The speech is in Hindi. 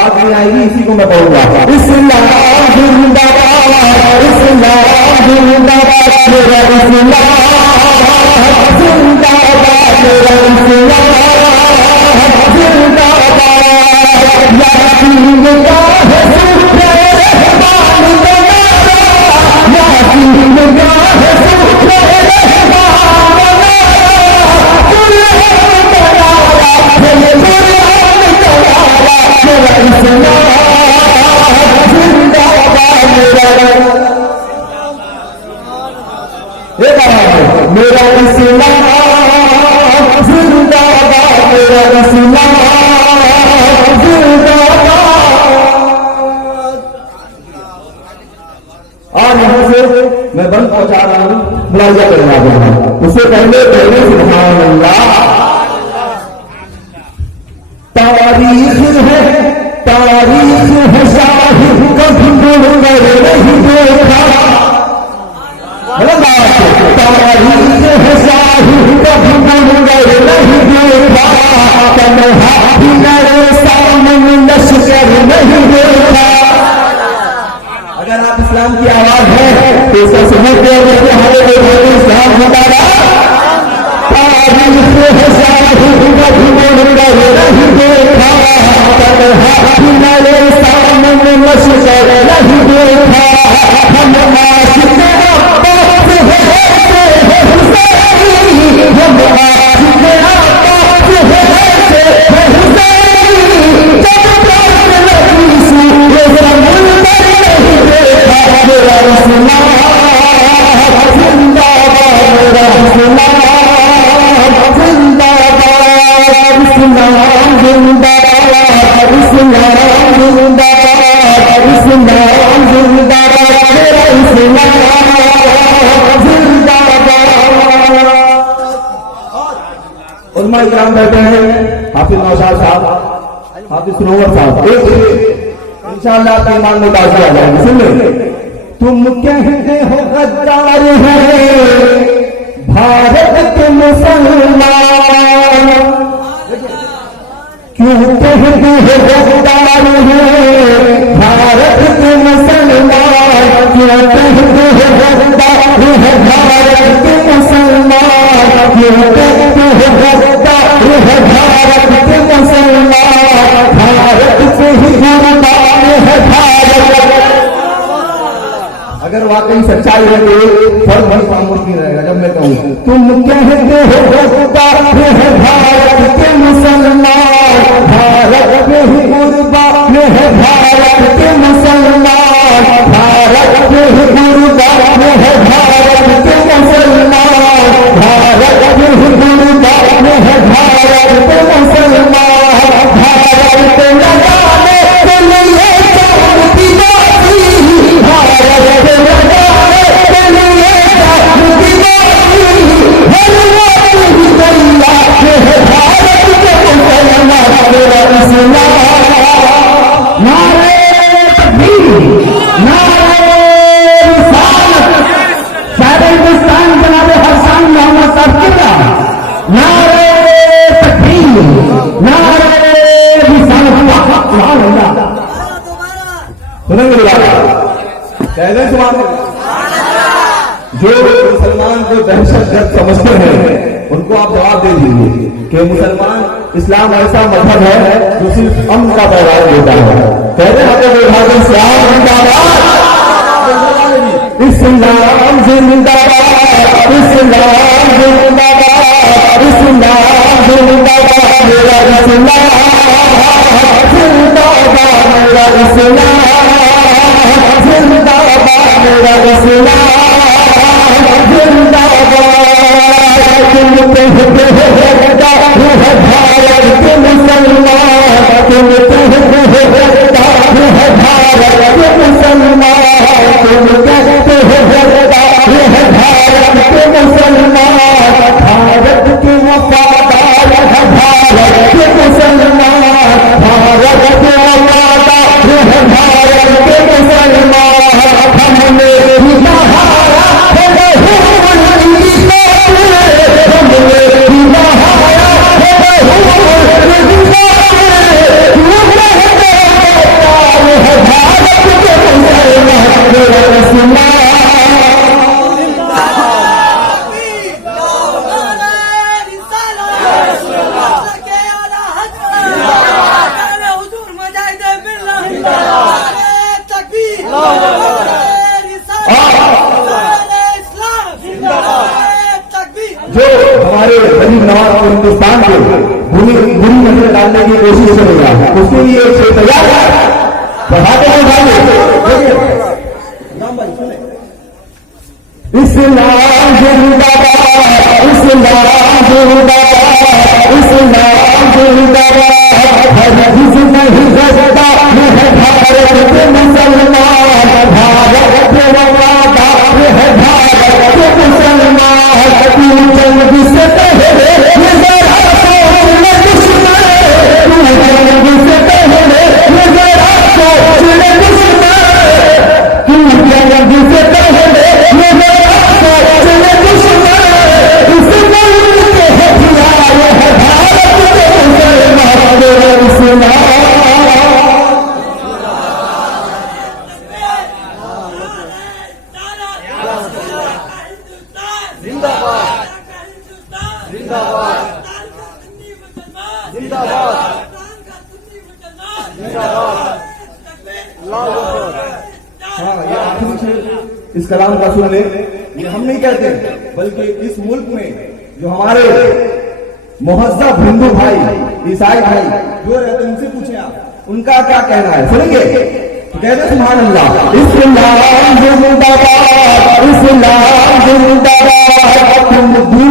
आवाज नहीं आएगी, इसी को मैं कहूंगा। इस्लाम जिंदाबाद, इस्लाम जिंदाबाद, मेरा इस्लाम जिंदाबाद, मेरा इस्लाम जिंदाबाद। यासीन का है सूखे रहमान बनारा, यासीन का है सूखे रहमान बनारा, कुरान बनारा, ये कुरान बनारा, मेरा इस्लाम जिंदाबाद, मेरा मेरा इस्लाम जिंदाबाद, मेरा इस्लाम जिंदाबाद। और यहां से मैं बंद पहुंचा रहा हूं, मुलाजा करना चाहूंगा। उससे पहले सुभान अल्लाह। तारीख है, तारीख है शाहिद, कभी मुनकर नहीं देखा। तारीख है शाहिद, कभी मुनकर नहीं देखा। तन्हा भी मेरे सामने लश्कर नहीं देखा। अगर आप इस्लाम की आवाज है तो इसे समझते हैं कि हमारे इस्लाम जिंदाबाद। तारीख है शाहिद, कभी मुनकर नहीं देखा। तन्हा भी मेरे सामने लश्कर नहीं देखा। हम आशिक अब्बास है, हम आशिक अब्बास है, जब तक नहीं सूरज मुनकर नहीं देखा। मेरा इस्लाम जिंदाबाद, मेरा इस्लाम जिंदाबाद, इस्लाम जिंदाबाद, इस्लाम जिंदाबाद, इस्लाम जिंदाबाद, मेरा इस्लाम जिंदाबाद। उलमा इकराम बैठे हैं, हाफिज नौशाद साहब, हाफिज सरोवर साहब, इंशाअल्लाह आपके ईमान में ताज़ा आ जाएंगे। सुन ले, तुम कहते हो गद्दार है भारत के मुसलमान, क्यों कहते हो गद्दार है भारत के मुसलमान, क्यों कहते हो गद्दार है भारत के मुसलमान, क्यों कहते हो गद्दार है भारत के मुसलमान। भारत से ही कुर्बान है भारत। अगर वाकई सच्चाई है तो फर्ज भर खामोश नहीं रहेगा जब मैं कहूँ तुम कहते हो गद्दार है भारत के मुसलमान, भारत में ही कुर्बान है भारत के मुसलमान, भारत में ही कुर्बान है भारत के मुसलमान, भारत में ही कुर्बान है भारत के मुसलमान। भारत को लगाने के लिए जान की बाजी, भारत को लगाने के लिए जान की बाजी, हर वक्त ही गैया है भारत के मुसलमान। मेरा इस्लाम नारे तकबीर, नारे रिसालत, सारे हिंदुस्तान जनाबे हसन मोहम्मद साहब किबला, नारे तकबीर, नारे रिसालत। सुनेंगे जो मुसलमान को दहशतगर्द समझते हैं उनको आप जवाब दे दीजिए कि मुसलमान इस्लाम ऐसा मजहब है जो सिर्फ अमन का पैगाम देता है। कहते हैं इस्लाम जिंदाबाद, इस्लाम जिंदाबाद, इस्लाम जिंदाबाद, इस्लाम जिंदाबाद, मेरा इस्लाम जिंदाबाद, मेरा इस्लाम जिंदाबाद, मेरा इस्लाम जिंदाबाद। तुम कहते हो गद्दार है भारत के मुसलमान, तुम कहते हो गद्दार है भारत के मुसलमान, तुम कहते हो गद्दार है भारत के मुसलमान। भारत के वफादार है भारत के मुसलमान, भारत के वफादार है भारत के मुसलमान। हमने भी नहाया है, हमने भी हमारे गरीब नवाज और हिंदुस्तान को बुरी नजर डालने की कोशिश करेगा, उसके लिए एक तैयार है। बढ़ाते हैं इस्लाम जिंदाबाद, इस्लाम जिंदाबाद, इस्लाम जिंदाबाद। हरगिज़ नहीं बचता है भारत के मुसलमान, भारत के वफादार है भारत के मुसलमान। तू जंग से पहले ये जरा सोच ले दुश्मन, तू जंग से पहले ये जरा सोच ले दुश्मन, तू जंग से पहले ये जरा सोच ले दुश्मन। इस मुल्क के हथियार है भारत के मुसलमान, इस्लाम इस कलाम का सुन ले। ये हम नहीं कहते, बल्कि इस मुल्क में जो हमारे मुहज्जब हिंदू भाई, ईसाई भाई जो रहते हैं, उनसे पूछे आप उनका क्या कहना है, सुनेंगे तो कहते सुभान अल्लाह। इस्लाम जिंदाबाद, इस्लाम जिंदाबाद। तुम